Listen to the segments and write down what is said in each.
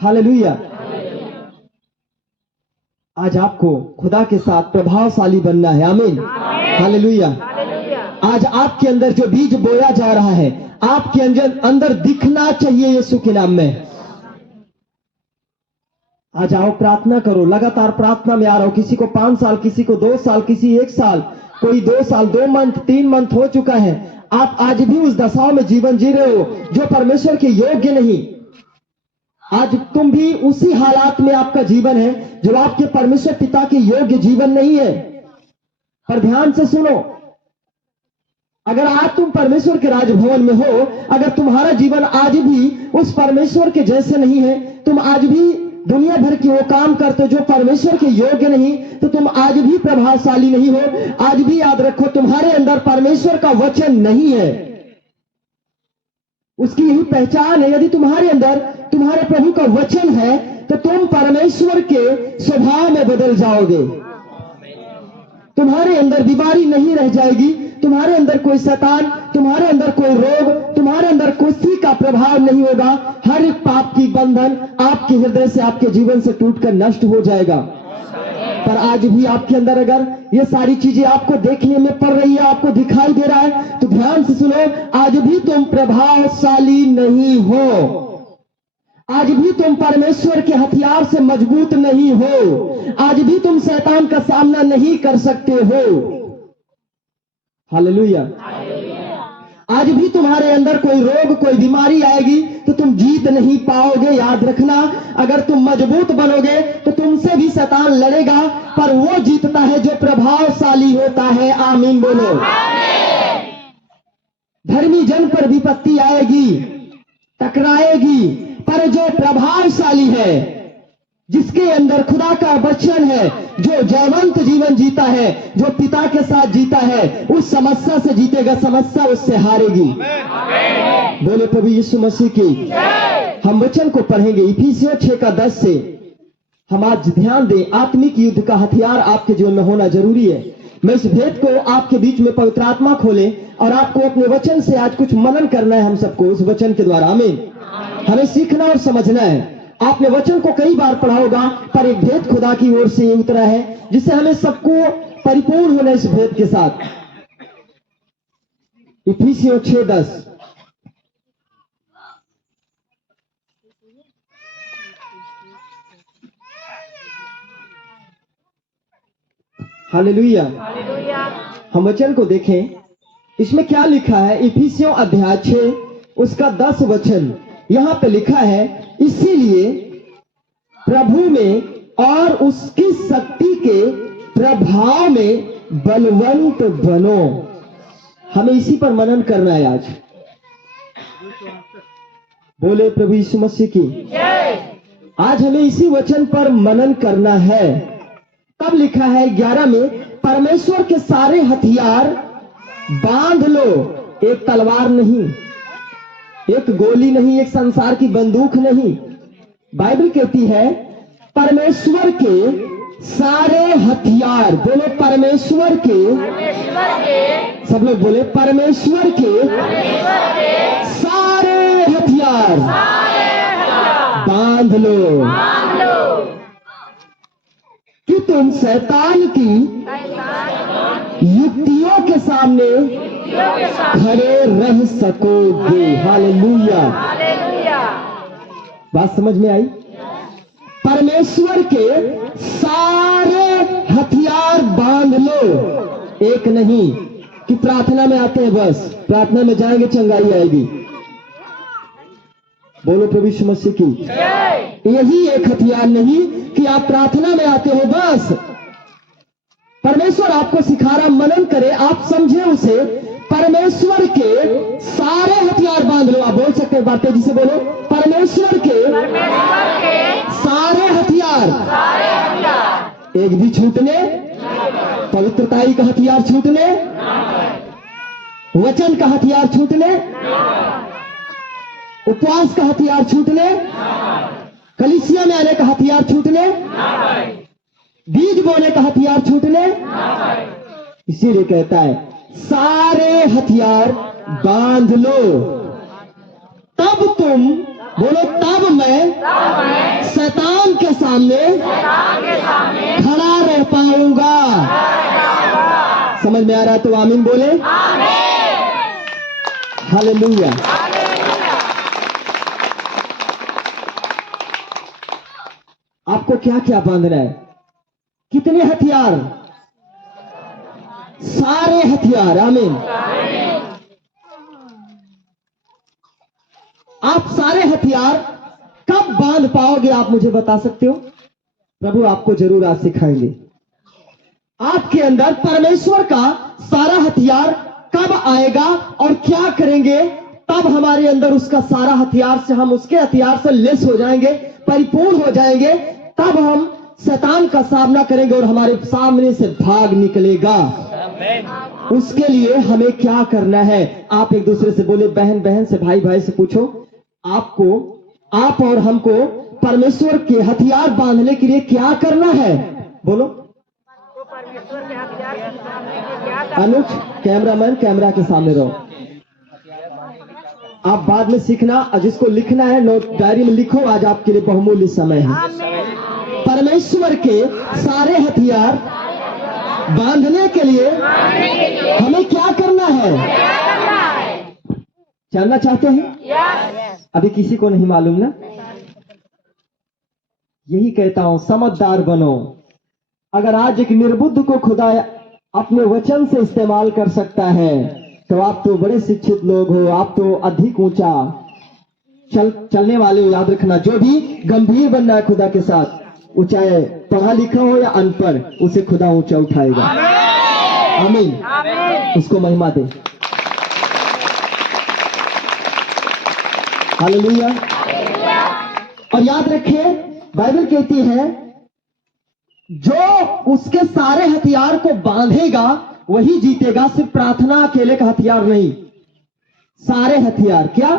Hallelujah. आज आपको खुदा के साथ प्रभावशाली बनना है। आमीन। हालेलुया। आज आपके अंदर जो बीज बोया जा रहा है, आपके अंदर दिखना चाहिए यीशु के नाम में। आज आओ प्रार्थना करो। लगातार प्रार्थना में आ रहा हो। किसी को 5 साल, किसी को 2 साल, किसी 1 साल, कोई 2 साल, 2 मंथ, 3 मंथ हो चुका है। आप आज भी उस दशाओं में जीवन जी रहे हो जो परमेश्वर के योग्य नहीं। आज तुम भी उसी हालात में आपका जीवन है जो आपके परमेश्वर पिता के योग्य जीवन नहीं है। पर ध्यान से सुनो, अगर आज तुम परमेश्वर के राजभवन में हो, अगर तुम्हारा जीवन आज भी उस परमेश्वर के जैसे नहीं है, तुम आज भी दुनिया भर के वो काम करते हो जो परमेश्वर के योग्य नहीं, तो तुम आज भी प्रभावशाली नहीं हो। आज भी याद रखो, तुम्हारे अंदर परमेश्वर का वचन नहीं है। उसकी यही पहचान है। यदि तुम्हारे अंदर तुम्हारे प्रभु का वचन है तो तुम परमेश्वर के स्वभाव में बदल जाओगे। तुम्हारे अंदर बीमारी नहीं रह जाएगी, तुम्हारे अंदर कोई शैतान, तुम्हारे अंदर कोई रोग, तुम्हारे अंदर किसी का प्रभाव नहीं होगा। हर एक पाप की बंधन आपके हृदय से, आपके जीवन से टूटकर नष्ट हो जाएगा। पर आज भी आपके अंदर अगर ये सारी चीजें आपको देखने में पड़ रही है, आपको दिखाई दे रहा है, तो ध्यान से सुनो, आज भी तुम प्रभावशाली नहीं हो। आज भी तुम परमेश्वर के हथियार से मजबूत नहीं हो। आज भी तुम शैतान का सामना नहीं कर सकते हो। हालेलुया। आज भी तुम्हारे अंदर कोई रोग, कोई बीमारी आएगी तो तुम जीत नहीं पाओगे। याद रखना, अगर तुम मजबूत बनोगे तो तुमसे भी शैतान लड़ेगा, पर वो जीतता है जो प्रभावशाली होता है। आमीन बोलो। धर्मी जन पर विपत्ति आएगी, टकराएगी, पर जो प्रभावशाली है, जिसके अंदर खुदा का वचन है, जो जयवंत जीवन जीता है, जो पिता के साथ जीता है, उस समस्या से जीतेगा, समस्या उससे हारेगी। बोले प्रभु यीशु मसीह की। हम वचन को पढ़ेंगे इफिसियों 6:10 से। हम आज ध्यान दें, आत्मिक युद्ध का हथियार आपके जीवन में होना जरूरी है। मैं इस भेद को आपके बीच में पवित्र आत्मा खोले और आपको अपने वचन से आज कुछ मनन करना है। हम सबको उस वचन के द्वारा, आमीन, हमें सीखना और समझना है। आपने वचन को कई बार पढ़ा होगा, पर एक भेद खुदा की ओर से उतरा है जिससे हमें सबको परिपूर्ण होना इस भेद के साथ। इफिसियों 6:10। हालेलुया। हम वचन को देखें, इसमें क्या लिखा है। इफिसियों अध्याय 6 उसका 10 वचन यहां पे लिखा है, इसीलिए प्रभु में और उसकी शक्ति के प्रभाव में बलवंत बनो। हमें इसी पर मनन करना है आज। बोले प्रभु यीशु मसीह की। आज हमें इसी वचन पर मनन करना है। तब लिखा है 11 में, परमेश्वर के सारे हथियार बांध लो। एक तलवार नहीं, एक गोली नहीं, एक संसार की बंदूक नहीं। बाइबल कहती है परमेश्वर के सारे हथियार। बोलो परमेश्वर के। सब लोग बोले परमेश्वर के सारे हथियार बांध लो कि तुम शैतान की युक्तियों के सामने खड़े रह सकोगे। हालेलुया। बात समझ में आई। परमेश्वर के सारे हथियार बांध लो। एक नहीं कि प्रार्थना में आते हैं, बस प्रार्थना में जाएंगे चंगाई आएगी। बोलो प्रभु यीशु मसीह की। यही एक हथियार नहीं कि आप प्रार्थना में आते हो बस। परमेश्वर आपको सिखा रहा, मनन करे, आप समझे उसे। परमेश्वर के सारे हथियार बांध लो। आप बोल सकते हैं, बातें जिसे बोलो, परमेश्वर के सारे हथियार। एक भी छूटने, पवित्रताई का हथियार छूटने, वचन का हथियार छूटने, उपवास का हथियार छूटने, कलीसिया में आने का हथियार छूटने, बीज बोने का हथियार छूटने। इसीलिए कहता है सारे हथियार बांध लो, तब तुम, बोलो तब मैं के सामने खड़ा रह पाऊंगा। समझ में आ रहा है तो आमीन बोले। हालेलुया। आपको क्या क्या बांधना है? कितने हथियार? सारे हथियार। आमीन। आप सारे हथियार कब बांध पाओगे? आप मुझे बता सकते हो? प्रभु आपको जरूर आज सिखाएंगे। आपके अंदर परमेश्वर का सारा हथियार कब आएगा और क्या करेंगे, तब हमारे अंदर उसका सारा हथियार से, हम उसके हथियार से लेस हो जाएंगे, परिपूर्ण हो जाएंगे। तब हम शैतान का सामना करेंगे और हमारे सामने से भाग निकलेगा। उसके लिए हमें क्या करना है? आप एक दूसरे से बोले, बहन बहन से, भाई भाई से पूछो, आपको, आप और हमको परमेश्वर के हथियार बांधने के लिए क्या करना है? बोलो। अनुज, कैमरामैन, कैमरा के सामने रहो। आप बाद में सीखना, और जिसको लिखना है नोट डायरी में लिखो। आज आपके लिए बहुमूल्य समय है। परमेश्वर के सारे हथियार बांधने के लिए हमें क्या करना है? जानना चाहते हैं? अभी किसी को नहीं मालूम ना? यही कहता हूं, समझदार बनो। अगर आज एक निर्बुद्ध को खुदा अपने वचन से इस्तेमाल कर सकता है, तो आप तो बड़े शिक्षित लोग हो, आप तो अधिक ऊंचा चलने वाले हो। याद रखना, जो भी गंभीर बनना है खुदा के साथ, चाहे पढ़ा लिखा हो या अनपढ़, उसे खुदा ऊंचा उठाएगा। आमीन। उसको महिमा दे। हालेलुया। और याद रखिए, बाइबल कहती है, जो उसके सारे हथियार को बांधेगा वही जीतेगा। सिर्फ प्रार्थना अकेले का हथियार नहीं, सारे हथियार। क्या?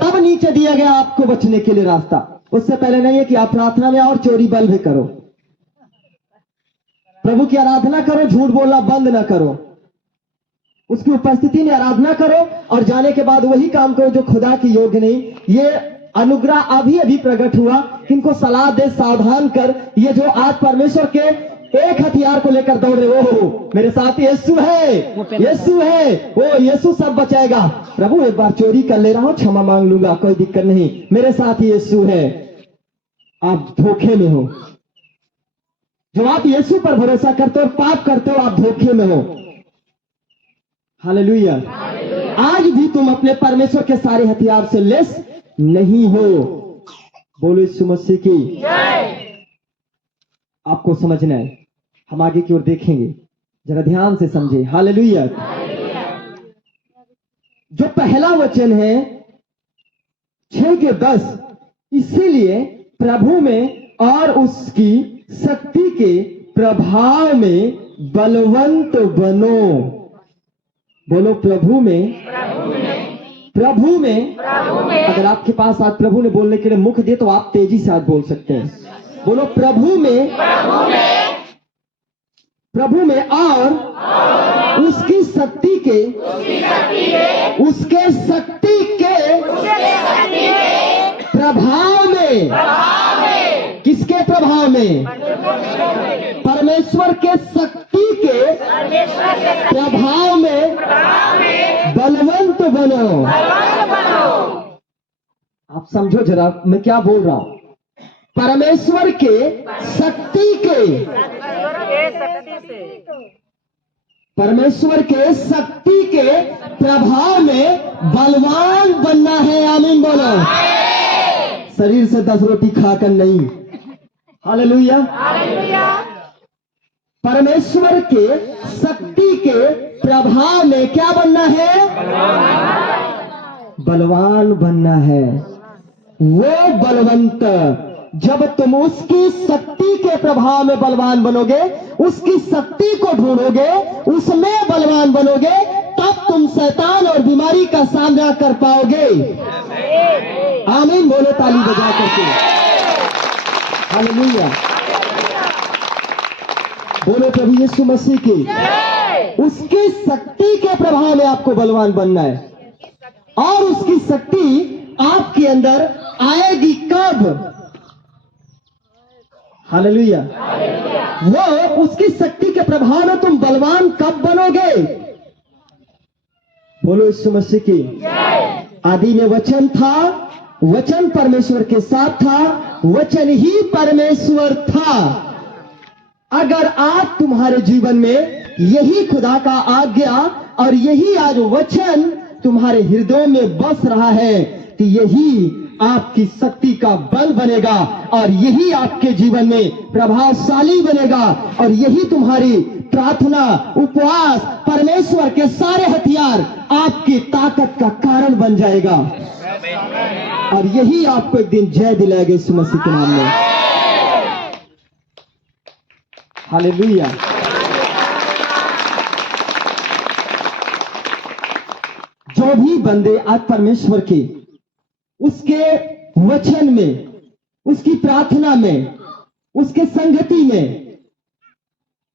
तब नीचे दिया गया आपको बचने के लिए रास्ता। उससे पहले नहीं है कि आप प्रार्थना में और चोरी बल भी करो, प्रभु की आराधना करो, झूठ बोलना बंद ना करो, उसकी उपस्थिति में आराधना करो, और जाने के बाद वही काम करो जो खुदा की योग्य नहीं। ये अनुग्रह अभी अभी प्रकट हुआ। किनको सलाह दे, सावधान कर। ये जो आज परमेश्वर के एक हथियार को लेकर दौड़ रहे हो, मेरे साथ यीशु है, यीशु है, वो यीशु सब बचाएगा। प्रभु एक बार चोरी कर ले रहा हूं, क्षमा मांग लूंगा, कोई दिक्कत नहीं, मेरे साथ यीशु है। आप धोखे में हो। जो आप यीशु पर भरोसा करते हो, पाप करते हो, आप धोखे में हो। हालेलुया। आज भी तुम अपने परमेश्वर के सारे हथियार से लेस नहीं हो। बोलो यीशु मसीह की जय। आपको समझना है, हम आगे की ओर देखेंगे, जरा ध्यान से समझे। हालेलुया। जो पहला वचन है 6:10, इसीलिए प्रभु में और उसकी शक्ति के प्रभाव में बलवंत बनो। बोलो, प्रभु में, प्रभु में। अगर आपके पास आज प्रभु ने बोलने के लिए मुख दे, तो आप तेजी से आज बोल सकते हैं। बोलो, प्रभु में, प्रभु में और उसकी शक्ति के, उसके शक्ति के प्रभाव में। किसके प्रभाव में? परमेश्वर के शक्ति के प्रभाव में बलवंत बनो। आप समझो जरा मैं क्या बोल रहा हूं। परमेश्वर के शक्ति के, परमेश्वर के शक्ति के प्रभाव में बलवान बनना है। आमीन बोलो। शरीर से 10 रोटी खाकर नहीं। हालेलुया। परमेश्वर के शक्ति के प्रभाव में क्या बनना है? बलवान बनना है। वो बलवंत, जब तुम उसकी शक्ति के प्रभाव में बलवान बनोगे, उसकी शक्ति को ढूंढोगे, उसमें बलवान बनोगे, तब तुम शैतान और बीमारी का सामना कर पाओगे। आमीन बोलो ताली बजा करके। हालेलुया। बोलो प्रभु यीशु मसीह की। उसकी शक्ति के प्रभाव में आपको बलवान बनना है। और उसकी शक्ति आपके अंदर आएगी कब? हालेलुया। वो उसकी शक्ति के प्रभाव में तुम बलवान कब बनोगे? बोलो यीशु मसीह की। आदि में वचन था, वचन परमेश्वर के साथ था, वचन ही परमेश्वर था। अगर आज तुम्हारे जीवन में यही खुदा का आज्ञा और यही आज वचन तुम्हारे हृदय में बस रहा है, तो यही आपकी शक्ति का बल बनेगा और यही आपके जीवन में प्रभावशाली बनेगा और यही तुम्हारी प्रार्थना, उपवास, परमेश्वर के सारे हथियार आपकी ताकत का कारण बन जाएगा और यही आपको एक दिन जय दिलाएगा यीशु मसीह के नाम में। हालेलुया। जो भी बंदे आज परमेश्वर के उसके वचन में, उसकी प्रार्थना में, उसके संगति में,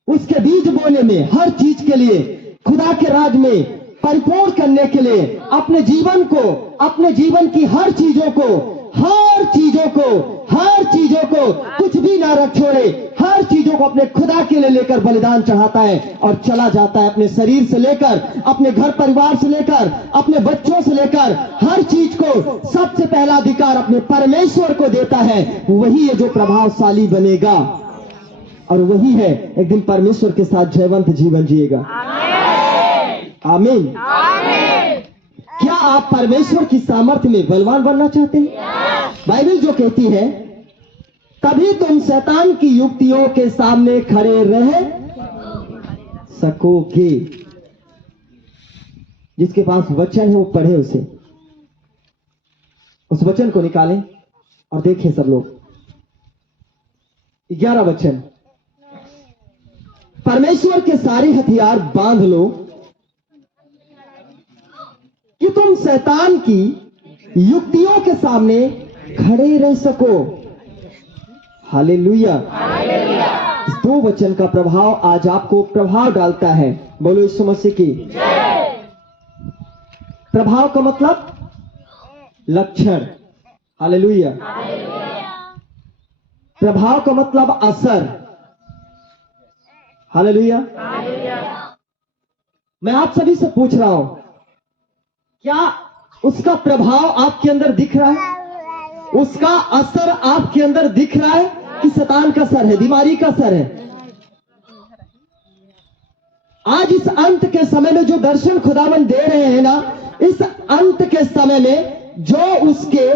उसके बीज बोने में, हर चीज के लिए खुदा के राज में परिपूर्ण करने के लिए अपने जीवन को, अपने जीवन की हर चीजों को कुछ भी ना रख छोड़े, हर चीजों को अपने खुदा के लिए लेकर बलिदान चढ़ाता है और चला जाता है। अपने शरीर से लेकर, अपने घर परिवार से लेकर, अपने बच्चों से लेकर हर चीज को सबसे पहला अधिकार अपने परमेश्वर को देता है। वही है जो प्रभावशाली बनेगा और वही है एक दिन परमेश्वर के साथ जयवंत जीवन जिएगा। आमीन। क्या आप परमेश्वर की सामर्थ्य में बलवान बनना चाहते हैं? बाइबल जो कहती है, तभी तुम शैतान की युक्तियों के सामने खड़े रह सकोगे। जिसके पास वचन है वो पढ़े उसे, उस वचन को निकालें और देखें सब लोग। 11 वचन, परमेश्वर के सारे हथियार बांध लो कि तुम शैतान की युक्तियों के सामने खड़े रह सको। हालेलुया। इस 2 वचन का प्रभाव आज आपको प्रभाव डालता है। बोलो यीशु मसीह की। प्रभाव का मतलब लक्षण। हालेलुया। प्रभाव का मतलब असर। हालेलुया। मैं आप सभी से पूछ रहा हूं, क्या उसका प्रभाव आपके अंदर दिख रहा है? उसका असर आपके अंदर दिख रहा है कि शैतान का असर है, बीमारी का असर है? आज इस अंत के समय में जो दर्शन खुदावन दे रहे हैं ना, इस अंत के समय में जो उसके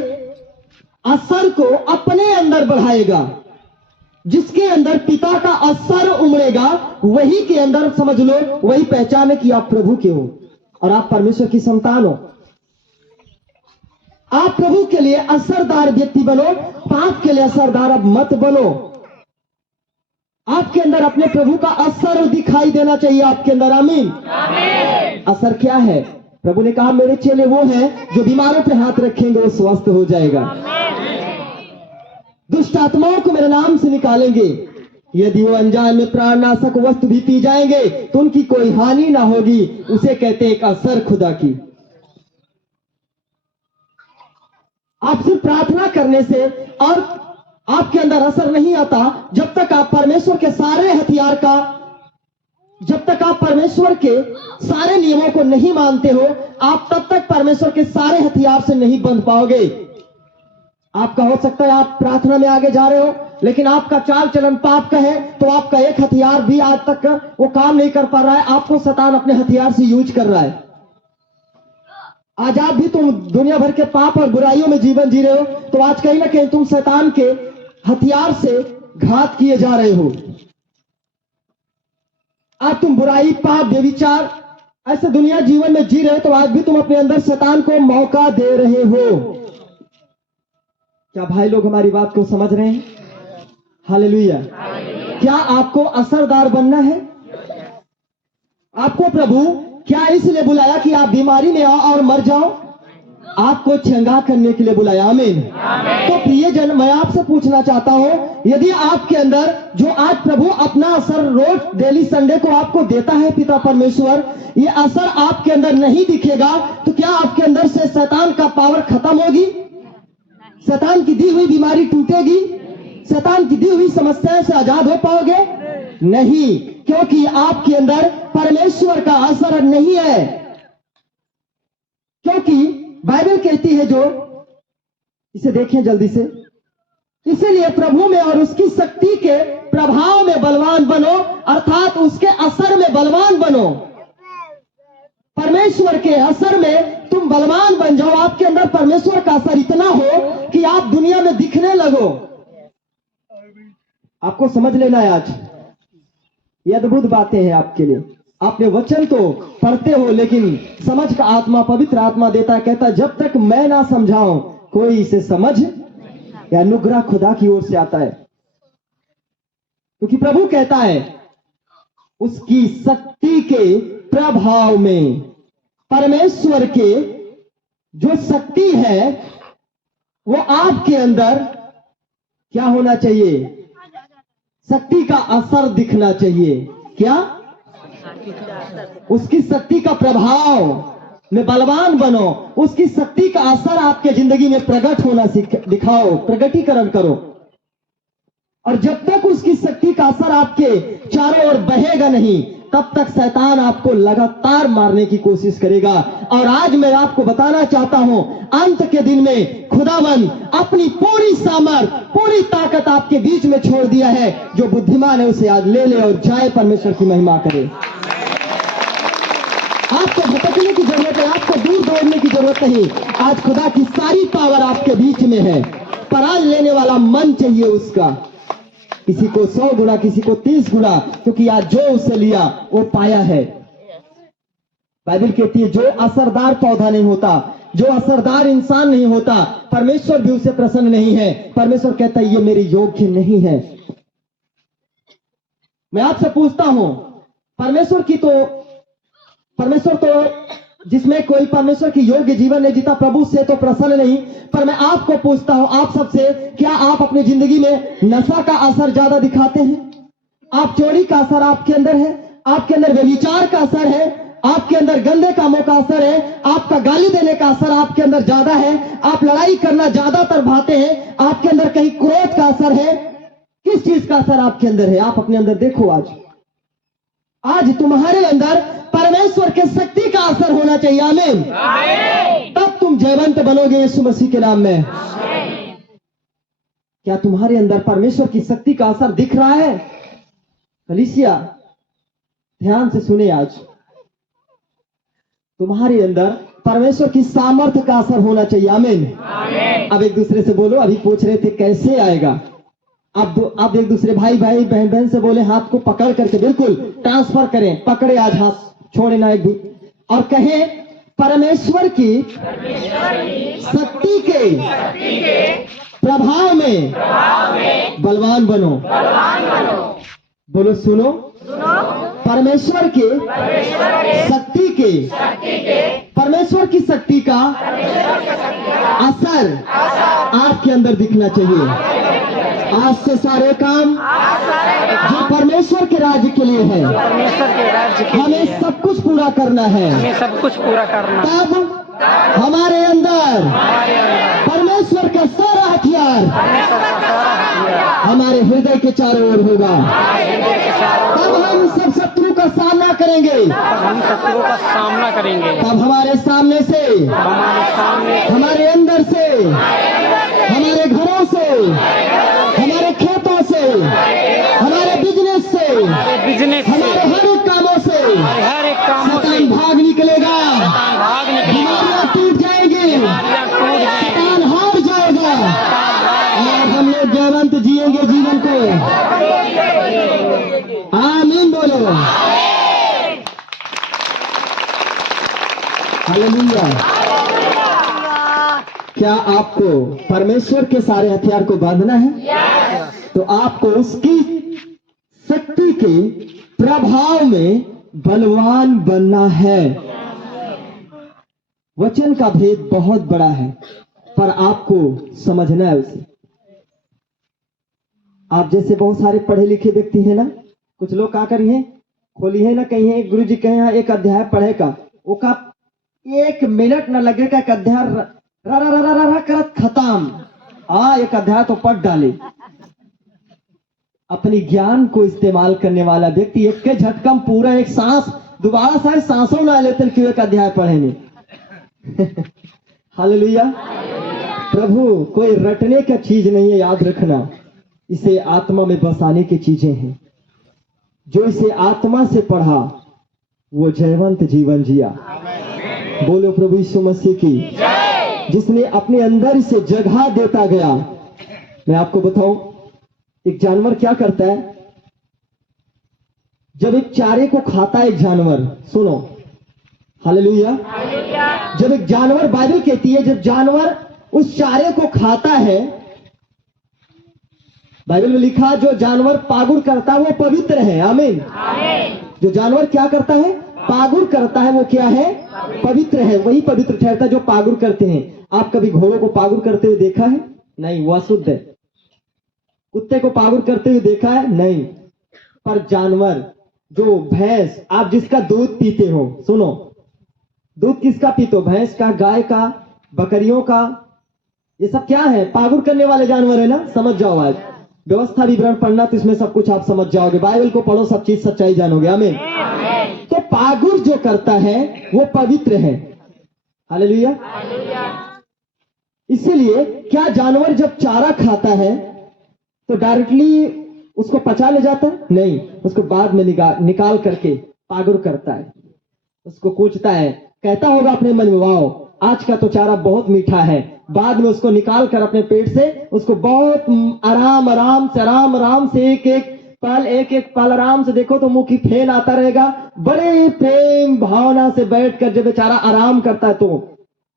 असर को अपने अंदर बढ़ाएगा, जिसके अंदर पिता का असर उमड़ेगा, वही के अंदर समझ लो, वही पहचाने कि आप प्रभु के हो और आप परमेश्वर की संतान हो। आप प्रभु के लिए असरदार व्यक्ति बनो, पाप के लिए असरदार अब मत बनो। आपके अंदर अपने प्रभु का असर दिखाई देना चाहिए आपके अंदर। आमीन। असर क्या है? प्रभु ने कहा, मेरे चेले वो हैं जो बीमारों पे हाथ रखेंगे वो स्वस्थ हो जाएगा, दुष्ट आत्माओं को मेरे नाम से निकालेंगे, यदि वो अनजान में प्राणनाशक वस्तु भी पी जाएंगे तो उनकी कोई हानि ना होगी। उसे कहते हैं एक असर खुदा की। आप सिर्फ प्रार्थना करने से और आपके अंदर असर नहीं आता जब तक आप परमेश्वर के सारे हथियार का, जब तक आप परमेश्वर के सारे नियमों को नहीं मानते हो, आप तब तक परमेश्वर के सारे हथियार से नहीं बंध पाओगे। आपका हो सकता है आप प्रार्थना में आगे जा रहे हो, लेकिन आपका चाल चलन पाप का है, तो आपका एक हथियार भी आज तक वो काम नहीं कर पा रहा है। आपको शैतान अपने हथियार से यूज कर रहा है। आज आप भी तुम दुनिया भर के पाप और बुराइयों में जीवन जी रहे हो, तो आज कहीं ना कहीं तुम शैतान के हथियार से घात किए जा रहे हो। आज तुम बुराई, पाप, व्यभिचार ऐसे दुनिया जीवन में जी रहे हो, तो आज भी तुम अपने अंदर शैतान को मौका दे रहे हो। क्या भाई लोग हमारी बात को समझ रहे हैं? हालेलुया। क्या आपको असरदार बनना है? आपको प्रभु क्या इसलिए बुलाया कि आप बीमारी में आओ और मर जाओ? आपको चंगा करने के लिए बुलाया। आमीन। तो प्रिय जन, मैं आपसे पूछना चाहता हूं, यदि आपके अंदर जो आज प्रभु अपना असर रोज डेली संडे को आपको देता है पिता परमेश्वर, ये असर आपके अंदर नहीं दिखेगा, तो क्या आपके अंदर से शैतान का पावर खत्म होगी? शैतान की दी हुई बीमारी टूटेगी? शैतान की दी हुई समस्याओं से आजाद हो पाओगे? नहीं, क्योंकि आपके अंदर परमेश्वर का असर नहीं है। क्योंकि बाइबल कहती है, जो इसे देखें जल्दी से, इसीलिए प्रभु में और उसकी शक्ति के प्रभाव में बलवान बनो, अर्थात उसके असर में बलवान बनो। परमेश्वर के असर में तुम बलवान बन जाओ। आपके अंदर परमेश्वर का असर इतना हो कि आप दुनिया में दिखने लगो। आपको समझ लेना है, आज ये अद्भुत बातें हैं आपके लिए। आपने वचन तो पढ़ते हो, लेकिन समझ का आत्मा, पवित्र आत्मा देता है, कहता जब तक मैं ना समझाऊं कोई इसे समझ, या अनुग्रह खुदा की ओर से आता है। क्योंकि प्रभु कहता है उसकी शक्ति के प्रभाव में, परमेश्वर के जो शक्ति है वो आपके अंदर क्या होना चाहिए? शक्ति का असर दिखना चाहिए। क्या? उसकी शक्ति का प्रभाव में बलवान बनो। उसकी शक्ति का असर आपके जिंदगी में प्रकट होना दिखाओ, प्रकटीकरण करो। और जब तक उसकी शक्ति का असर आपके चारों ओर बहेगा नहीं, तब तक शैतान आपको लगातार मारने की कोशिश करेगा। और आज मैं आपको बताना चाहता हूं, अंत के दिन में खुदावन अपनी पूरी सामर्थ, पूरी ताकत आपके बीच में छोड़ दिया है। जो बुद्धिमान है उसे आज ले ले और जाए, परमेश्वर की महिमा करे। आपको भटकने की जरूरत है, आपको दूर दौड़ने की जरूरत नहीं। आज खुदा की सारी पावर आपके बीच में है। पर आज लेने वाला मन चाहिए उसका, किसी को 100 गुना, किसी को 30 गुना, क्योंकि आज जो उसे लिया वो पाया है। बाइबल कहती है जो असरदार पौधा नहीं होता, जो असरदार इंसान नहीं होता, परमेश्वर भी उसे प्रसन्न नहीं है। परमेश्वर कहता है ये मेरे योग्य नहीं है। मैं आपसे पूछता हूं, परमेश्वर तो जिसमें कोई परमेश्वर की योग्य जीवन नहीं जीता, प्रभु से तो प्रसन्न नहीं। पर मैं आपको पूछता हूं, आप सबसे, क्या आप अपनी जिंदगी में नशा का असर ज्यादा दिखाते हैं? आप चोरी का असर आपके अंदर है? आपके अंदर व्यभिचार का असर है? आपके अंदर गंदे कामों का असर है? आपका गाली देने का असर आपके अंदर ज्यादा है? आप लड़ाई करना ज्यादातर भाते हैं? आपके अंदर कहीं क्रोध का असर है? किस चीज का असर आपके अंदर है? आप अपने अंदर देखो। आज तुम्हारे अंदर परमेश्वर के शक्ति का असर होना चाहिए। आमीन। तब तुम जयवंत बनोगे यीशु मसीह के नाम में। क्या तुम्हारे अंदर परमेश्वर की शक्ति का असर दिख रहा है? कलीसिया ध्यान से सुने, आज तुम्हारे अंदर परमेश्वर की सामर्थ्य का असर होना चाहिए। आमीन। अब एक दूसरे से बोलो। अभी पूछ रहे थे कैसे आएगा। अब एक दूसरे भाई बहन से बोले, हाथ को पकड़ करके बिल्कुल ट्रांसफर करें। पकड़े आज हाथ, छोड़े ना एक भी, और कहे परमेश्वर की शक्ति के प्रभाव में बलवान बनो। बोलो, सुनो, परमेश्वर के शक्ति के, परमेश्वर की शक्ति का असर आपके अंदर दिखना चाहिए। आज से सारे काम जो परमेश्वर के राज्य के लिए है, हमें सब कुछ पूरा करना है। तब हमारे अंदर परमेश्वर का सारा हथियार हमारे हृदय के चारों ओर होगा। तब हम सब शत्रु का सामना करेंगे। तब हमारे सामने से, हमारे अंदर से, हमारे घरों से, हमारे खेतों से, हमारे बिजनेस से, हमारे हर एक कामों से शैतान भाग निकलेगा। बीमारियां टूट जाएंगी, शैतान हार जाएगा और हम लोग जयवंत जिएंगे जीवन को। आमीन बोलो। हालेलुया। क्या आपको परमेश्वर के सारे हथियार को बांधना है? तो आपको उसकी शक्ति के प्रभाव में बलवान बनना है। वचन का भेद बहुत बड़ा है, पर आपको समझना है उसे। आप जैसे बहुत सारे पढ़े लिखे व्यक्ति हैं ना, कुछ लोग क्या करिए, खोली है ना, कहीं है गुरु जी कहे एक अध्याय पढ़ेगा, वो का 1 मिनट न लगेगा, एक अध्याय करत खत्म। एक अध्याय तो पढ़ डाले, अपनी ज्ञान को इस्तेमाल करने वाला व्यक्ति एक के झटका में पूरा एक सांस, दोबारा शायद सांसों ना लेते क्यों एक अध्याय पढ़ेंगे। हालेलुया। प्रभु कोई रटने का चीज नहीं है, याद रखना, इसे आत्मा में बसाने की चीजें हैं। जो इसे आत्मा से पढ़ा वो जयवंत जीवन जिया। बोलो प्रभु यीशु मसीह की। जिसने अपने अंदर इसे जगह देता गया। मैं आपको बताऊं, एक जानवर क्या करता है, जब एक चारे को खाता है एक जानवर, सुनो, हालेलुया, जब एक जानवर, बाइबल कहती है जब जानवर उस चारे को खाता है, बाइबल में लिखा जो जानवर पागुर करता है वो पवित्र है। आमीन। जो जानवर क्या करता है, पागुर करता है, वो क्या है, पवित्र है। वही पवित्र ठहरता है जो पागुर करते हैं। आप कभी घोड़ों को पागुर करते हुए देखा है? नहीं, वो अशुद्ध है। कुत्ते को पागुर करते हुए देखा है? नहीं। पर जानवर, जो भैंस, आप जिसका दूध पीते हो, सुनो, दूध किसका पीते हो? भैंस का, गाय का, बकरियों का, ये सब क्या है? पागुर करने वाले जानवर है ना। समझ जाओ, आज व्यवस्था विवरण पढ़ना तो इसमें सब कुछ आप समझ जाओगे। बाइबल को पढ़ो, सब चीज सच्चाई जानोगे। आमीन। तो पागुर जो करता है वो पवित्र है। हालेलुया। इसीलिए क्या जानवर जब चारा खाता है तो डायरेक्टली उसको पचा ले जाता है? नहीं, उसको बाद में निकाल करके पागुर करता है, उसको कूचता है। कहता होगा अपने मन में, वाओ आज का तो चारा बहुत मीठा है। बाद में उसको निकाल कर अपने पेट से उसको बहुत आराम आराम से एक एक पल आराम से, देखो तो मुंह की फेन आता रहेगा। बड़े प्रेम भावना से बैठकर जब बेचारा आराम करता है तो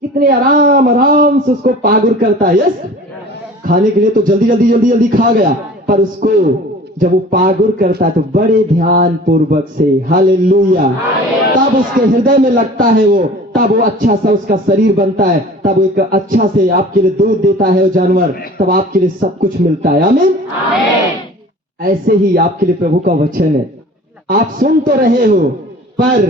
कितने आराम से उसको पागुर करता है। यस, खाने के लिए तो जल्दी खा गया, पर उसको जब वो पागुर करता है तो बड़े ध्यान पूर्वक से, हालेलुया, तब उसके हृदय में लगता है वो, तब वो अच्छा सा उसका शरीर बनता है, तब वो एक अच्छा से आपके लिए दूध देता है वो जानवर, तब आपके लिए सब कुछ मिलता है। आमीन। ऐसे ही आपके लिए प्रभु का वचन है। आप सुन तो रहे हो, पर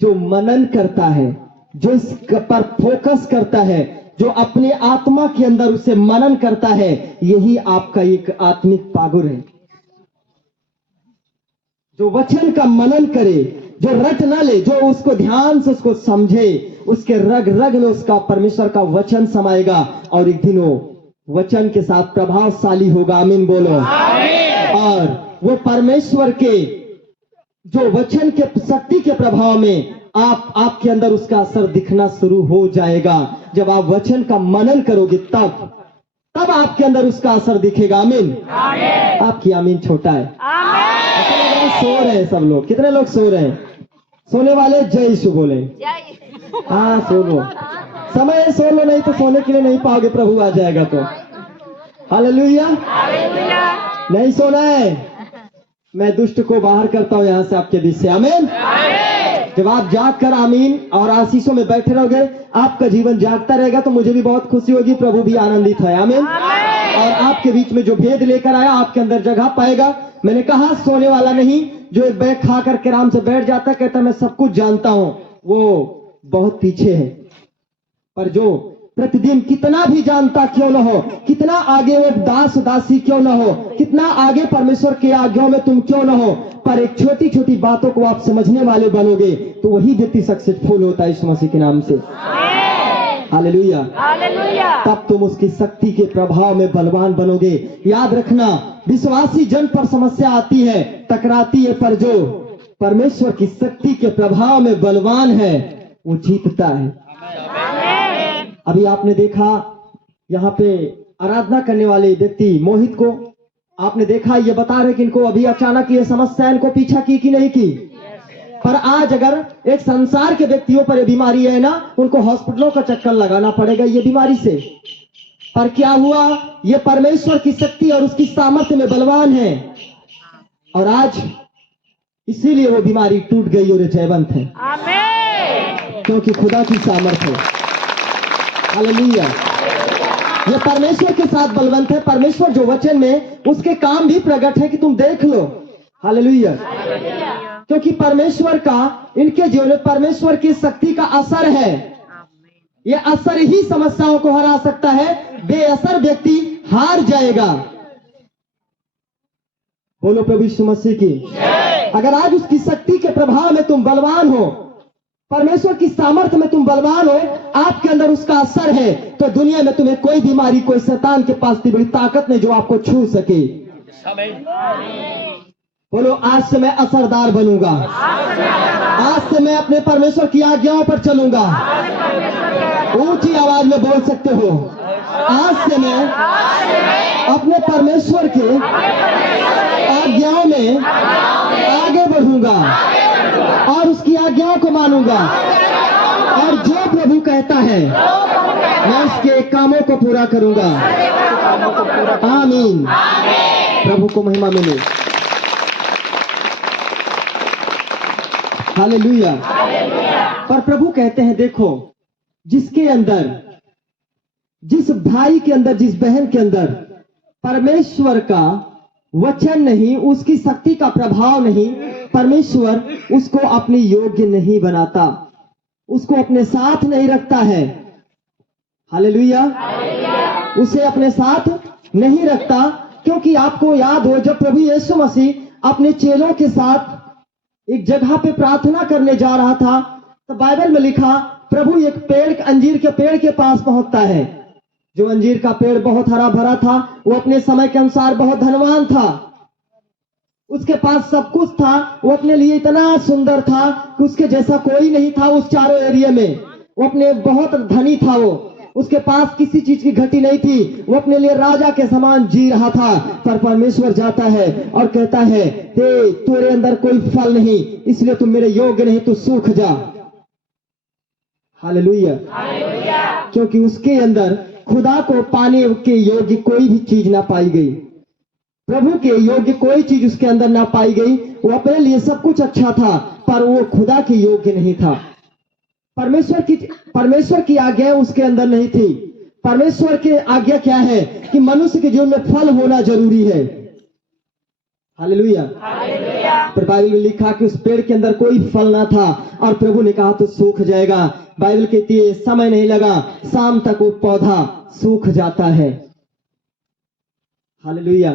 जो मनन करता है, जो इस पर फोकस करता है, जो अपने आत्मा के अंदर उसे मनन करता है, यही आपका एक आत्मिक पागुर है। जो वचन का मनन करे, जो रट ना ले, जो उसको ध्यान से उसको समझे, उसके रग रग में उसका परमेश्वर का वचन समाएगा और एक दिन वो वचन के साथ प्रभावशाली होगा। आमीन बोलो। और वो परमेश्वर के जो वचन के शक्ति के प्रभाव में आपके अंदर उसका असर दिखना शुरू हो जाएगा। जब आप वचन का मनन करोगे तब आपके अंदर उसका असर दिखेगा। आमीन। आपकी आमीन छोटा है। सो रहे हैं सब लोग। कितने लोग सो रहे हैं? सोने वाले जय यीशु बोले। हाँ, सो लो, समय है, सो लो, नहीं तो सोने के लिए नहीं पाओगे, प्रभु आ जाएगा तो। हालेलुया। नहीं सोना है, मैं दुष्ट को बाहर करता हूं यहां से आपके बीच से। आमीन। जब आप जाग कर आमीन और आशीषों में बैठे रहोगे, आपका जीवन जागता रहेगा, तो मुझे भी बहुत खुशी होगी, प्रभु भी आनंदित है। आमीन। और आपके बीच में जो भेद लेकर आया आपके अंदर जगह पाएगा। मैंने कहा सोने वाला नहीं, जो एक बैग खा करके आराम से बैठ जाता है, कहता मैं सब कुछ जानता हूं, वो बहुत पीछे है। पर जो प्रतिदिन कितना भी जानता क्यों न हो, कितना आगे वो दास दासी क्यों न हो, कितना आगे परमेश्वर के आज्ञाओं में तुम क्यों न हो, पर एक छोटी छोटी बातों को आप समझने वाले बनोगे तो वही व्यक्ति सक्सेसफुल होता है यीशु मसीह के नाम से। हालेलुया। तब तुम उसकी शक्ति के प्रभाव में बलवान बनोगे। याद रखना, विश्वासी जन पर समस्या आती है, टकराती है, पर जो परमेश्वर की शक्ति के प्रभाव में बलवान है वो जीतता है। अभी आपने देखा यहाँ पे आराधना करने वाले व्यक्ति मोहित को आपने देखा, ये बता रहे कि इनको अभी अचानक ये समस्या इनको पीछा की कि नहीं की। पर आज अगर एक संसार के व्यक्तियों पर ये बीमारी है ना, उनको हॉस्पिटलों का चक्कर लगाना पड़ेगा ये बीमारी से। पर क्या हुआ, ये परमेश्वर की शक्ति और उसकी सामर्थ्य में बलवान है, और आज इसीलिए वो बीमारी टूट गई और जयवंत है। क्योंकि खुदा की सामर्थ्य है। हालेलुया। ये परमेश्वर के साथ बलवंत है। परमेश्वर जो वचन में उसके काम भी प्रकट है कि तुम देख लो। हालेलुया। क्योंकि परमेश्वर का इनके जीवन में परमेश्वर की शक्ति का असर है। ये असर ही समस्याओं को हरा सकता है, बेअसर व्यक्ति हार जाएगा। बोलो प्रभु यीशु मसीह की। अगर आज उसकी शक्ति के प्रभाव में तुम बलवान हो, परमेश्वर की सामर्थ्य में तुम बलवान हो, आपके अंदर उसका असर है, तो दुनिया में तुम्हें कोई बीमारी, कोई शैतान के पास इतनी बड़ी ताकत नहीं जो आपको छू सके। बोलो आज से मैं असरदार बनूंगा, आज से मैं अपने परमेश्वर की आज्ञाओं पर चलूंगा। ऊंची आवाज में बोल सकते हो, आज से मैं अपने परमेश्वर के आज्ञाओं में आगे बढ़ूंगा और उसकी आज्ञाओं को मानूंगा, और जो प्रभु कहता है मैं उसके कामों को पूरा करूंगा। आमीन। प्रभु को महिमा मिले। हालेलुया। पर प्रभु कहते हैं देखो, जिसके अंदर, जिस भाई के अंदर, जिस बहन के अंदर परमेश्वर का वचन नहीं, उसकी शक्ति का प्रभाव नहीं, परमेश्वर उसको अपने योग्य नहीं बनाता, उसको अपने साथ नहीं रखता है। हालेलुया। उसे अपने साथ नहीं रखता, क्योंकि आपको याद हो जब प्रभु यीशु मसीह अपने चेलों के साथ एक जगह पे प्रार्थना करने जा रहा था, तो बाइबल में लिखा प्रभु एक पेड़, अंजीर के पेड़ के पास पहुंचता है। जो अंजीर का पेड़ बहुत हरा भरा था, वो अपने समय के अनुसार बहुत धनवान था, उसके पास सब कुछ था, वो अपने लिए इतना सुंदर था कि उसके जैसा कोई नहीं था उस चारों एरिया में। वो अपने बहुत धनी था, वो उसके पास किसी चीज की घटी नहीं थी, वो अपने लिए राजा के समान जी रहा था। पर परमेश्वर जाता है और कहता है तेरे अंदर कोई फल नहीं, इसलिए तुम मेरे योग्य नहीं, तू सूख जा। हालेलुया। क्योंकि उसके अंदर खुदा को पाने के योग्य कोई भी चीज ना पाई गई, प्रभु के योग्य कोई चीज उसके अंदर ना पाई गई। वो अपने लिए सब कुछ अच्छा था, पर वो खुदा के योग्य नहीं था। परमेश्वर की आज्ञा उसके अंदर नहीं थी। परमेश्वर की आज्ञा क्या है कि मनुष्य के जीवन में फल होना जरूरी है। हालेलुया। पर बाइबल में लिखा कि उस पेड़ के अंदर कोई फल ना था, और प्रभु ने कहा तो सूख जाएगा। बाइबल कहती है समय नहीं लगा, शाम तक वो पौधा सूख जाता है। हालेलुया।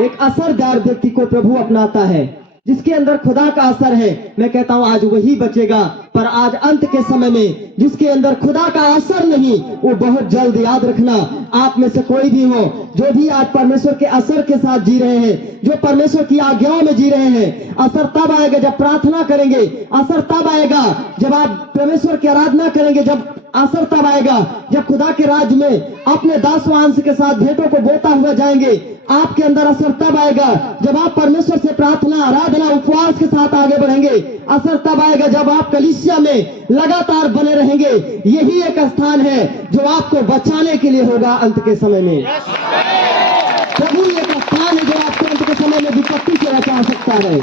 एक असरदार व्यक्ति को प्रभु अपनाता है, जिसके अंदर खुदा का असर है। मैं कहता हूं आज वही बचेगा, पर आज अंत के समय में जिसके अंदर खुदा का असर नहीं, वो बहुत जल्द याद रखना, आप में से कोई भी हो जो भी आज परमेश्वर के असर के साथ जी रहे हैं, जो परमेश्वर की आज्ञाओं में जी रहे हैं, असर तब आएगा जब प्रार्थना करेंगे, असर तब आएगा जब आप परमेश्वर की आराधना करेंगे, जब असर तब आएगा जब खुदा के राज्य में अपने दासवांश के साथ भेंटों को बोता हुआ जाएंगे। आपके अंदर असर तब आएगा जब आप परमेश्वर से प्रार्थना, आराधना, उपवास के साथ आगे बढ़ेंगे। असर तब आएगा जब आप कलीसिया में लगातार बने रहेंगे। यही एक स्थान है जो आपको बचाने के लिए होगा अंत के समय में। प्रभु एक स्थान है जो आपको अंत के समय में विपत्ति से बचा सकता है।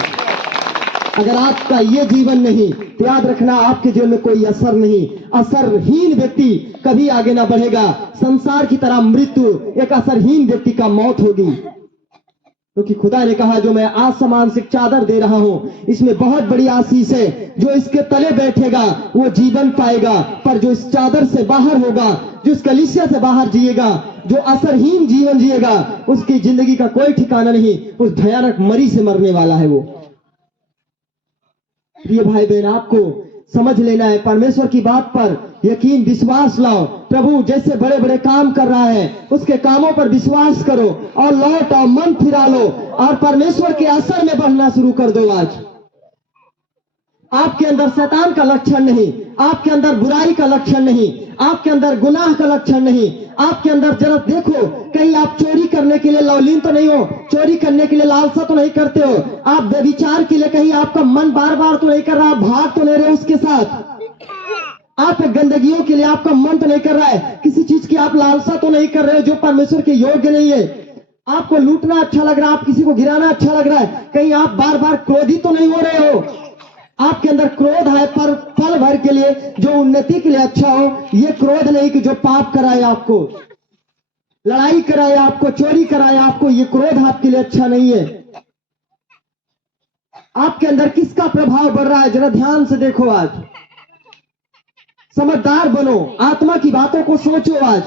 अगर आपका ये जीवन नहीं, तो याद रखना आपके जीवन में कोई असर नहीं। असरहीन व्यक्ति कभी आगे ना बढ़ेगा। संसार की तरह मृत्यु एक असरहीन व्यक्ति का मौत होगी, क्योंकि खुदा ने कहा जो मैं आसमान से चादर दे रहा हूं, इसमें बहुत बड़ी आशीष है। जो इसके तले बैठेगा वो जीवन पाएगा, पर जो इस चादर से बाहर होगा, जो इस कलीसिया से बाहर जिएगा, जो असरहीन जीवन जिएगा, उसकी जिंदगी का कोई ठिकाना नहीं, उस भयानक मरी से मरने वाला है वो। प्रिय भाई बहन, आपको समझ लेना है, परमेश्वर की बात पर यकीन, विश्वास लाओ। प्रभु जैसे बड़े बड़े काम कर रहा है, उसके कामों पर विश्वास करो और लौट आओ, मन फिरा लो और परमेश्वर के असर में बढ़ना शुरू कर दो। आज आपके अंदर शैतान का लक्षण नहीं, आपके अंदर बुराई का लक्षण नहीं, आपके अंदर गुनाह का लक्षण नहीं, आपके अंदर जरा देखो, कहीं आप चोरी करने के लिए लौलीन तो नहीं हो, चोरी करने के लिए लालसा तो नहीं करते हो, आप व्यभिचार के लिए कहीं आपका मन बार बार तो नहीं कर रहा, भाग तो नहीं रहे उसके साथ, आप गंदगियों के लिए आपका मन तो नहीं कर रहा है, किसी चीज की आप लालसा तो नहीं कर रहे हो जो परमेश्वर के योग्य नहीं है। आपको लूटना अच्छा लग रहा है, आप किसी को गिराना अच्छा लग रहा है, कहीं आप बार बार क्रोधित तो नहीं हो रहे हो। आपके अंदर क्रोध है, पर पल भर के लिए, जो उन्नति के लिए अच्छा हो। ये क्रोध नहीं कि जो पाप कराए आपको, लड़ाई कराए आपको, चोरी कराए आपको, ये क्रोध आपके लिए अच्छा नहीं है। आपके अंदर किसका प्रभाव बढ़ रहा है, जरा ध्यान से देखो। आज समझदार बनो, आत्मा की बातों को सोचो। आज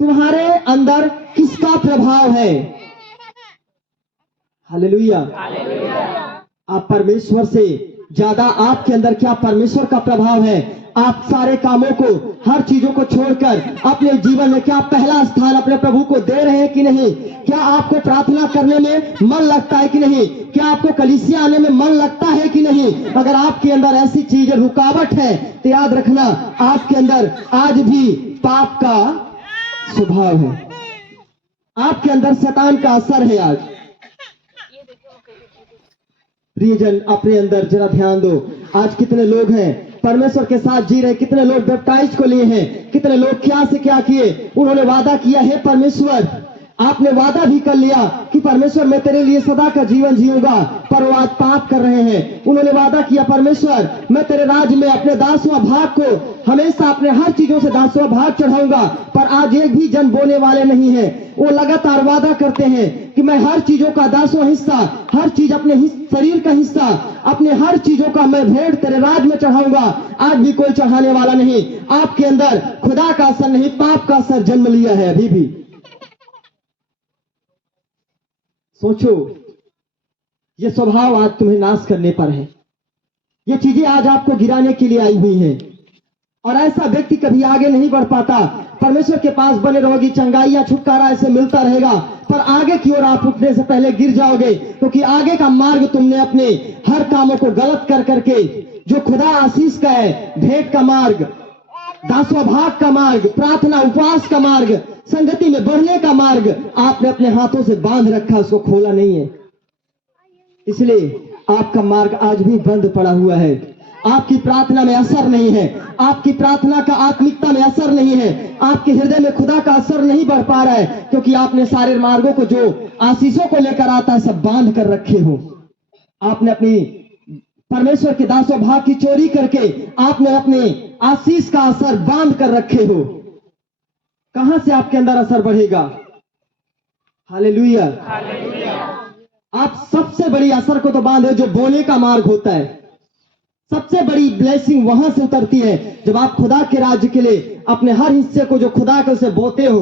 तुम्हारे अंदर किसका प्रभाव है? हालेलुया। आप परमेश्वर से ज्यादा आपके अंदर क्या परमेश्वर का प्रभाव है? आप सारे कामों को, हर चीजों को छोड़कर अपने जीवन में क्या पहला स्थान अपने प्रभु को दे रहे हैं कि नहीं? क्या आपको प्रार्थना करने में मन लगता है कि नहीं? क्या आपको कलीसिया आने में मन लगता है कि नहीं? अगर आपके अंदर ऐसी चीज रुकावट है तो याद रखना, आपके अंदर आज भी पाप का स्वभाव है, आपके अंदर शैतान का असर है। आज प्रियजन, अपने अंदर जरा ध्यान दो। आज कितने लोग हैं परमेश्वर के साथ जी रहे, कितने लोग बैप्टाइज को लिए हैं, कितने लोग क्या से क्या किए। उन्होंने वादा किया है परमेश्वर, आपने वादा भी कर लिया कि परमेश्वर मैं तेरे लिए सदा का जीवन जीऊंगा, पर वो आज पाप कर रहे हैं। उन्होंने वादा किया परमेश्वर मैं तेरे राज्य में अपने 10वां भाग को हमेशा अपने हर चीजों से 10वां भाग चढ़ाऊंगा, पर आज एक भी जन बोने वाले नहीं है। वो लगातार वादा करते हैं कि मैं हर चीजों का 10वां हिस्सा, हर चीज अपने शरीर का हिस्सा, अपने हर चीजों का मैं भेंट तेरे राज में चढ़ाऊंगा। आज भी कोई चढ़ाने वाला नहीं। आपके अंदर खुदा का असर नहीं, पाप का असर जन्म लिया है। अभी भी सोचो, ये स्वभाव आज तुम्हें नाश करने पर है। ये चीजें आज आपको गिराने के लिए आई हुई हैं, और ऐसा व्यक्ति कभी आगे नहीं बढ़ पाता। परमेश्वर के पास बने रहोगी, चंगाइयां छुटकारा ऐसे मिलता रहेगा, पर आगे की ओर आप उठने से पहले गिर जाओगे, क्योंकि आगे का मार्ग तुमने अपने हर कामों को गलत कर करके, जो खुदा आशीष का है, भेंट का मार्ग, 10वां भाग का मार्ग, प्रार्थना उपवास का मार्ग, संगति में बढ़ने का मार्ग आपने अपने हाथों से बांध रखा, उसको खोला नहीं है। इसलिए आपका मार्ग आज भी बंद पड़ा हुआ है। आपकी प्रार्थना में असर नहीं है, आपकी प्रार्थना का आत्मिकता में असर नहीं है, आपके हृदय में खुदा का असर नहीं बढ़ पा रहा है, क्योंकि आपने सारे मार्गों को जो आशीषों को लेकर आता है सब बांध कर रखे हो। आपने अपनी परमेश्वर के 10वां भाग की चोरी करके आपने अपने आशीष का असर बांध कर रखे हो। कहां से आपके अंदर असर बढ़ेगा? हालेलुया। आप सबसे बड़ी असर को तो बांधे जो बोने का मार्ग होता है। सबसे बड़ी ब्लेसिंग वहां से उतरती है जब आप खुदा के राज्य के लिए अपने हर हिस्से को जो खुदा के उसे बोते हो।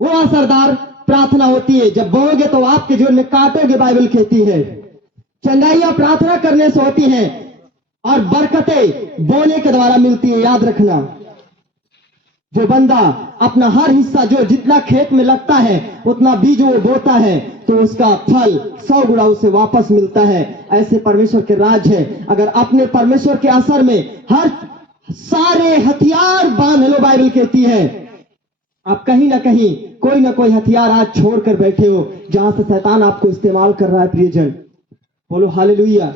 वो असरदार प्रार्थना होती है। जब बोओगे तो आपके जीवन में काटोगे, बाइबल कहती है। चंगाइयां प्रार्थना करने से होती हैं और बरकतें बोने के द्वारा मिलती है। याद रखना, जो बंदा अपना हर हिस्सा, जो जितना खेत में लगता है उतना बीज वो बोता है, तो उसका फल 100 गुना उसे वापस मिलता है। ऐसे परमेश्वर के राज है। अगर अपने परमेश्वर के असर में हर सारे हथियार बांध लो, बाइबल कहती है, आप कहीं ना कहीं कोई ना कोई हथियार आज छोड़कर बैठे हो जहां से शैतान आपको इस्तेमाल कर रहा है। प्रियजन बोलो हालेलुया।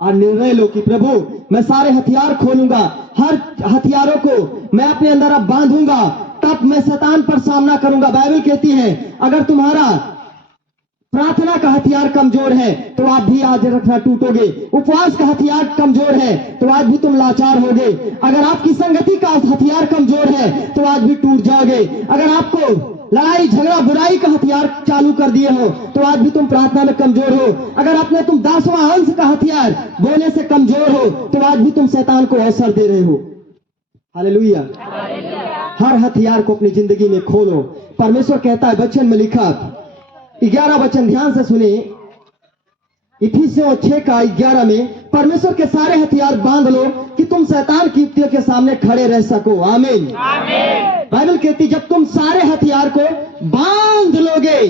और निर्णय लो कि प्रभु मैं सारे हथियार खोलूंगा, हर हथियारों को मैं अपने अंदर अब बांधूंगा, तब मैं शैतान पर सामना करूंगा। बाइबल कहती है अगर तुम्हारा प्रार्थना का हथियार कमजोर है तो आप भी आज रखना टूटोगे। उपवास का हथियार कमजोर है तो आज भी तुम लाचार होगे। अगर आपकी संगति का हथियार कमजोर है तो आज भी टूट जाओगे। अगर आपको लड़ाई झगड़ा बुराई का हथियार चालू कर दिए हो तो आज भी तुम प्रार्थना में कमजोर हो। अगर अपने तुम 10वां अंश का हथियार बोलने से कमजोर हो तो आज भी तुम शैतान को अवसर दे रहे हो। हालेलुया। हर हथियार को अपनी जिंदगी में खोलो। परमेश्वर कहता है, वचन में लिखा 11 वचन ध्यान से सुने, इफिसियों 6:11 में, परमेश्वर के सारे हथियार बांध लो कि तुम शैतान की युक्तियों के सामने खड़े रह सको। आमीन। बाइबल कहती जब तुम सारे हथियार को बांध लोगे,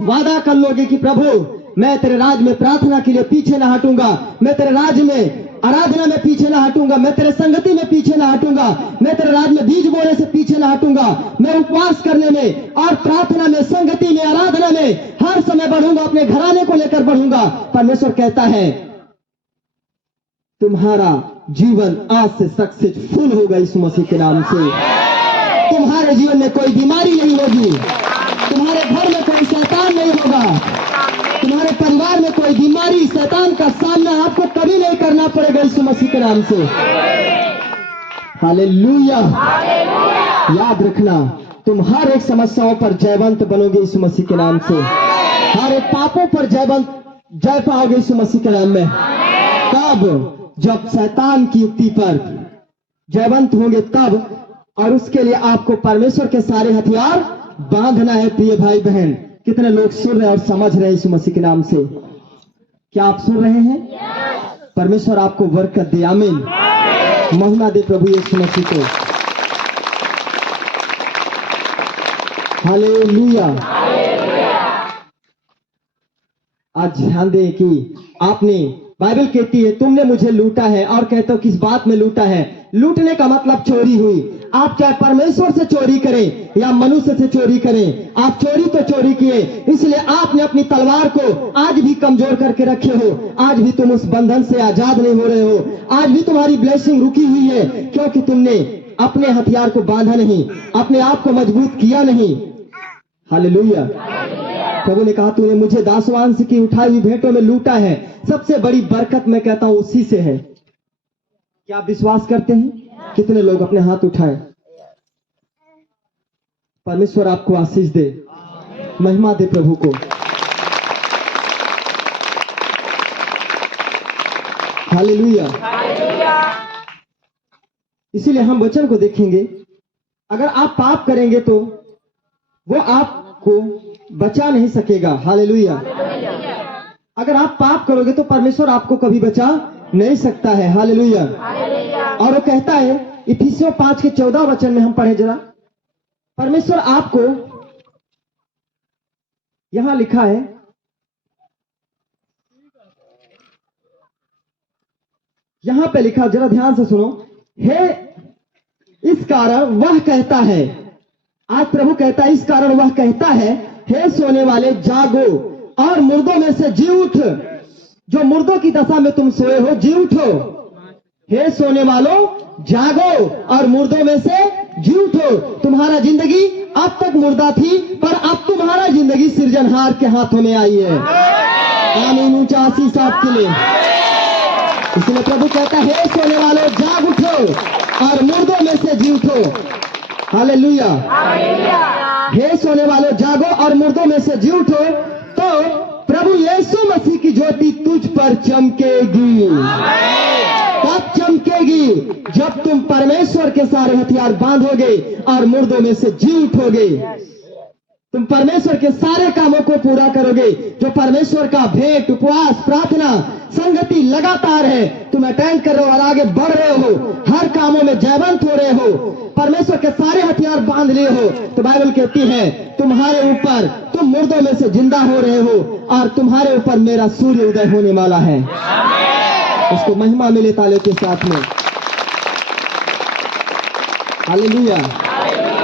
वादा कर लोगे कि प्रभु मैं तेरे राज में प्रार्थना के लिए पीछे ना हटूंगा, मैं तेरे राज में आराधना में पीछे ना हटूंगा, मैं तेरे संगति में पीछे ना हटूंगा, मैं तेरे राज में बीज बोने से पीछे ना हटूंगा, मैं उपवास करने में और प्रार्थना में, संगति में, आराधना में हर समय बढ़ूंगा, अपने घराने को लेकर बढ़ूंगा। परमेश्वर कहता है तुम्हारा जीवन आज से सक्सेसफुल होगा यीशु मसीह के नाम से। तुम्हारे जीवन में कोई बीमारी नहीं होगी, तुम्हारे घर में कोई शैतान नहीं होगा, तुम्हारे परिवार में कोई बीमारी शैतान का सामना आपको कभी नहीं करना पड़ेगा यीशु मसीह के नाम से। हालेलुया। याद रखना, तुम हर एक समस्याओं पर जयवंत बनोगे यीशु मसीह के नाम से। हर एक पापों पर जय पाओगे यीशु मसीह के नाम में। तब जब शैतान की युक्ति पर जयवंत होंगे तब, और उसके लिए आपको परमेश्वर के सारे हथियार बांधना है। प्रिय भाई बहन, कितने लोग सुन रहे हैं और समझ रहे हैं यीशु मसीह के नाम से? क्या आप सुन रहे हैं? परमेश्वर आपको बरकत दे। आमीन। महिमा दे प्रभु यीशु मसीह को। हालेलुया। आज ध्यान दें कि आपने, बाइबल कहती है तुमने मुझे लूटा है, और कहते हो किस बात में लूटा है? लूटने का मतलब चोरी हुई। आप चाहे परमेश्वर से चोरी करें या मनुष्य से चोरी करें, आप चोरी तो चोरी किए, इसलिए आपने अपनी तलवार को आज भी कमजोर करके रखे हो। आज भी तुम उस बंधन से आजाद नहीं हो रहे हो। आज भी तुम्हारी ब्लेसिंग रुकी हुई है, क्योंकि तुमने अपने हथियार को बांधा नहीं, अपने आप को मजबूत किया नहीं। हालेलुया। प्रभु ने कहा तूने मुझे दासवांश की उठाई हुई भेंटों में लूटा है। सबसे बड़ी बरकत मैं कहता हूं उसी से है। क्या आप विश्वास करते हैं? कितने लोग अपने हाथ उठाएं? परमेश्वर आपको आशीष दे, महिमा दे प्रभु को। हालेलुया। इसीलिए हम वचन को देखेंगे। अगर आप पाप करेंगे तो वो आपको बचा नहीं सकेगा। हालेलुया। अगर आप पाप करोगे तो परमेश्वर आपको कभी बचा नहीं सकता है। हालेलुया। और वो कहता है इफिसियों 5:14 में हम पढ़े जरा। परमेश्वर आपको, यहां लिखा है, यहां पे लिखा, जरा ध्यान से सुनो। हे इस कारण वह कहता है, आज प्रभु कहता है, इस कारण वह कहता है, हे सोने वाले जागो और मुर्दों में से जी उठ। जो मुर्दों की दशा में तुम सोए हो, जी उठो। हे सोने वालों जागो और मुर्दों में से जी उठो। तुम्हारा जिंदगी अब तक मुर्दा थी, पर अब तुम्हारा जिंदगी सृजनहार के हाथों में आई है। आमीन। ऊंचा आशीष आपके लिए। इसलिए प्रभु कहता है हे सोने वालों जाग उठो और मुर्दों में से जी उठो। हालेलुया। हे सोने वालों जागो और मुर्दों में से जी उठो, तो प्रभु यीशु मसीह की ज्योति तुझ पर चमकेगी। कब चमकेगी? जब तुम परमेश्वर के सारे हथियार बांधोगे और मुर्दों में से जी उठोगे। तुम परमेश्वर के सारे कामों को पूरा करोगे। जो परमेश्वर का भेंट, उपवास, प्रार्थना, संगति लगातार है, तुम अटेंड कर रहे हो और आगे बढ़ रहे हो, हर कामों में जयवंत हो रहे हो, परमेश्वर के सारे हथियार बांध लिए हो, तो बाइबल कहती है तुम्हारे ऊपर, तुम मुर्दों में से जिंदा हो रहे हो और तुम्हारे ऊपर मेरा सूर्य उदय होने वाला है। उसको महिमा मिले ताले के साथ में। हालेलुया।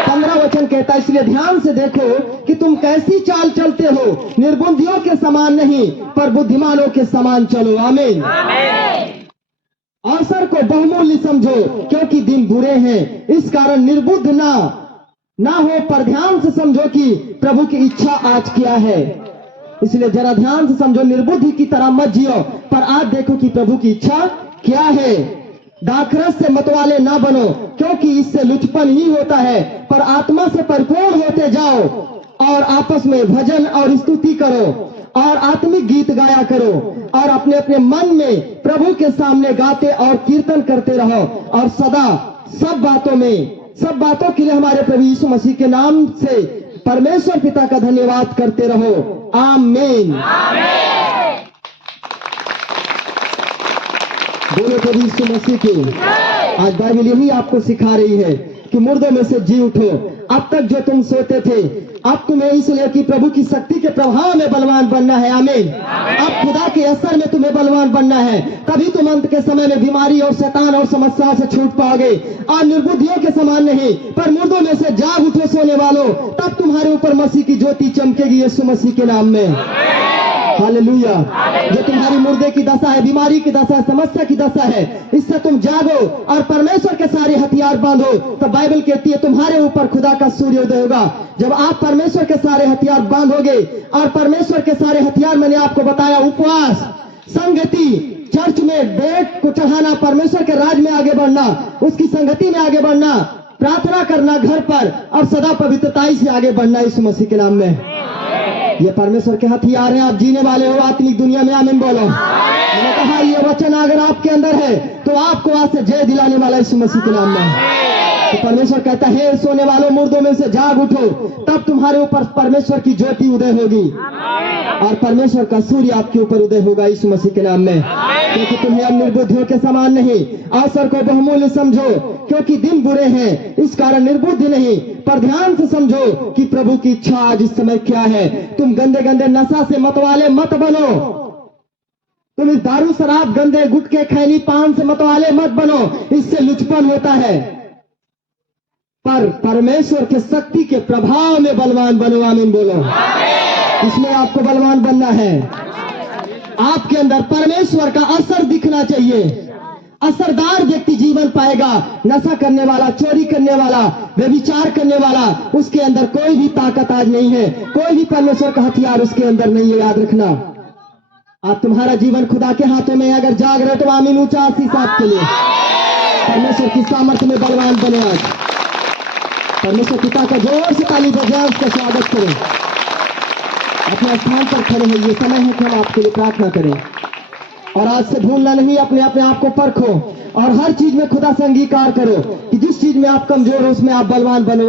15 वचन कहता है, इसलिए ध्यान से देखो कि तुम कैसी चाल चलते हो, निर्बुद्धियों के समान नहीं पर बुद्धिमानों के समान चलो। आमीन। अवसर को बहुमूल्य समझो, क्योंकि दिन बुरे हैं, इस कारण निर्बुद्ध ना हो, पर ध्यान से समझो कि प्रभु की इच्छा आज क्या है। इसलिए जरा ध्यान से समझो, निर्बुद्धि की तरह मत जियो, पर आज देखो कि प्रभु की इच्छा क्या है। दाखरस से मतवाले ना बनो, क्योंकि इससे लुचपन ही होता है, पर आत्मा से परिपूर्ण होते जाओ और आपस में भजन और स्तुति करो और आत्मिक गीत गाया करो और अपने अपने मन में प्रभु के सामने गाते और कीर्तन करते रहो और सदा सब बातों के लिए हमारे प्रभु यीशु मसीह के नाम से परमेश्वर पिता का धन्यवाद करते रहो। आमीन। बोलो प्रभु यीशु मसीह की। आज बाइबल यही आपको सिखा रही है कि मुर्दों में से जी उठो। अब तक जो तुम सोते थे, अब तुम्हें इसलिए कि प्रभु की शक्ति के प्रभाव में बलवान बनना है। आमीन। अब खुदा के असर में तुम्हें बलवान बनना है, तभी तुम अंत के समय में बीमारी और शैतान और समस्या से छूट पाओगे। और निर्बुद्धियों के समान नहीं पर मुर्दों में से जाग उठो सोने वालों, तब तुम्हारे ऊपर मसीह की ज्योति चमकेगी यीशु मसीह के नाम में। हालेलुया। जो तुम्हारी मुर्दे की दशा है, बीमारी की दशा है, समस्या की दशा है, इससे तुम जागो और परमेश्वर के सारे हथियार बांधो, तो बाइबल कहती है तुम्हारे ऊपर खुदा का सूर्य उदय होगा। जब आप परमेश्वर के सारे हथियार बांधोगे, और परमेश्वर के सारे हथियार मैंने आपको बताया, उपवास, संगति, चर्च में भेंट को चढ़ाना, परमेश्वर के राज में आगे बढ़ना, उसकी संगति में आगे बढ़ना, प्रार्थना करना घर पर, और सदा पवित्रताई से आगे बढ़ना यीशु मसीह के नाम में। ये परमेश्वर के हथियार हैं। आप जीने वाले हो आत्मिक दुनिया में। आमीन बोलो। मैंने कहा ये वचन अगर आपके अंदर है तो आपको आज से जय दिलाने वाला यीशु मसीह के नाम में। तो परमेश्वर कहता है, सोने वालों मुर्दों में से जाग उठो, तब तुम्हारे ऊपर परमेश्वर की ज्योति उदय होगी और परमेश्वर का सूर्य आपके ऊपर उदय होगा यीशु मसीह के नाम में। क्योंकि तुम्हें अब निर्बुद्धियों के समान नहीं, अवसर को बहुमूल्य समझो, क्योंकि दिन बुरे हैं, इस कारण निर्बुद्धि नहीं, पर ध्यान से समझो कि प्रभु की इच्छा आज इस समय क्या है। तुम गंदे गंदे नशा से मतवाले मत बनो, तुम इस दारू शराब गंदे गुटके खैनी पान से मतवाले मत बनो, इससे लुचपन होता है। पर परमेश्वर के शक्ति के प्रभाव में बलवान बनो। आमीन बोलो। इसमें आपको बलवान बनना है। आपके अंदर परमेश्वर का असर दिखना चाहिए। असरदार व्यक्ति जीवन पाएगा। नशा करने वाला, चोरी करने वाला, व्यभिचार करने वाला, उसके अंदर कोई भी ताकत आज नहीं है, कोई भी परमेश्वर का हथियार उसके अंदर नहीं है। याद रखना, आप तुम्हारा जीवन खुदा के हाथों में अगर जाग रहे तो आमीन ऊंचा आशीष आपके लिए। परमेश्वर की सामर्थ्य में बलवान बने। आज परमेश्वर पिता का जोर से ताली बजाएं, उसका स्वागत करें। अपने स्थान पर खड़े हैं। ये समय है कि हम आपके लिए प्रार्थना करें और आज से भूलना नहीं, अपने आप को परखो और हर चीज में खुदा से अंगीकार करो कि जिस चीज में आप कमजोर हो उसमें आप बलवान बनो।